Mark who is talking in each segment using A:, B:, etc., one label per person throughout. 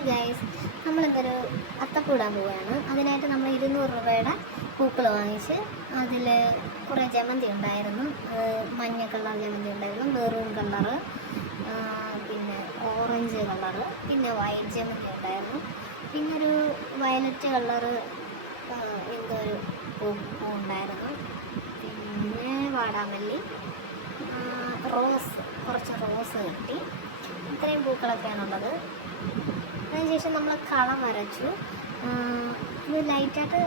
A: Hi guys നമ്മളിന്നൊരു അത്തപ്പൂടാൻ പോവുകയാണ്. അതിനായിട്ട് നമ്മൾ ഇരുന്നൂറ് രൂപയുടെ പൂക്കൾ വാങ്ങിച്ച് അതിൽ കുറേ ജമന്തി ഉണ്ടായിരുന്നു. മഞ്ഞ കളർ ജമന്തി ഉണ്ടായിരുന്നു. മെറൂൺ കളറ് പിന്നെ ഓറഞ്ച് കളറ് പിന്നെ വൈറ്റ് ജമന്തി ഉണ്ടായിരുന്നു. പിന്നെ ഒരു വയലറ്റ് കളറ് എന്തോ ഒരു പൂ ഉണ്ടായിരുന്നു. പിന്നെ വാടാമല്ലി റോസ് കുറച്ച് റോസ് കിട്ടി. ഇത്രയും പൂക്കളൊക്കെയാണുള്ളത്. അതിനുശേഷം നമ്മൾ കളം വരച്ചു. ഇത് ലൈറ്റായിട്ട്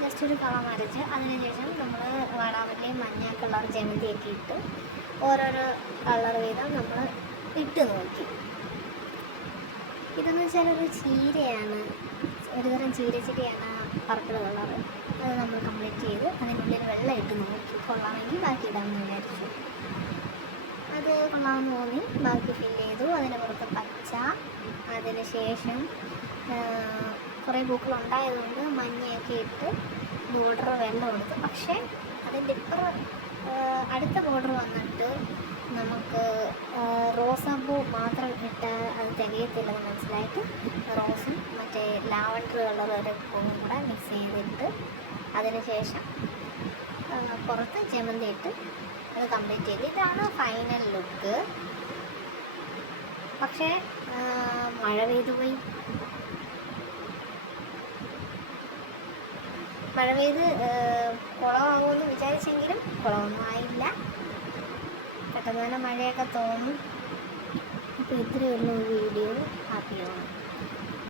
A: ജസ്റ്റ് ഒരു കളം വരച്ച് അതിനുശേഷം നമ്മൾ വാടാമല്ലി മഞ്ഞ കളർ ജമന്തിയൊക്കെ ഇട്ട് ഓരോരോ കളർ വീതം നമ്മൾ ഇട്ട് നോക്കി. ഇതെന്ന് വെച്ചാൽ ഒരു ചീരയാണ്. ഒരുതരം ചീരച്ചിരിയാണ് പർപ്പിൾ കളർ അത് നമ്മൾ കംപ്ലീറ്റ് ചെയ്ത് അതിനുള്ളിൽ വെള്ളം ഇട്ട് നോക്കി. കൊള്ളാമെങ്കിൽ ബാക്കി ഇടാമെന്ന് വിചാരിച്ചു. അത് കൊള്ളാമെന്ന് തോന്നി. ബാക്കി ഫിൽ ചെയ്തു. അതിന് പുറത്ത് പച്ച. അതിന് ശേഷം കുറേ പൂക്കൾ ഉണ്ടായതുകൊണ്ട് മഞ്ഞയൊക്കെ ഇട്ട് ബോർഡർ വെള്ളം കൊടുത്തു പക്ഷേ അതിന്റെ ഇപ്പുറം അടുത്ത ബോർഡർ വന്നിട്ട് നമുക്ക് റോസാപ്പൂ മാത്രം ഇട്ട് അത് തികയത്തില്ലെന്ന് മനസ്സിലായിട്ട് റോസും മറ്റേ ലാവൻഡർ കളർ ഒരു പൂവും കൂടെ മിക്സ് ചെയ്തിട്ട് അതിന് ശേഷം ആ, പുറത്ത് ജമന്തി ഇട്ട് അത് കംപ്ലീറ്റ് ചെയ്ത്. ഇതാണ് ഫൈനൽ ലുക്ക് പക്ഷേ മഴ പെയ്തു പോയി. മഴ പെയ്ത് കുളമാകുമെന്ന് വിചാരിച്ചെങ്കിലും കുളമൊന്നും ആയില്ല. പെട്ടെന്ന് തന്നെ മഴയൊക്കെ തോന്നും. അപ്പോൾ ഇത്രയേ ഉള്ളൂ വീഡിയോ. ഹാപ്പി ഓണം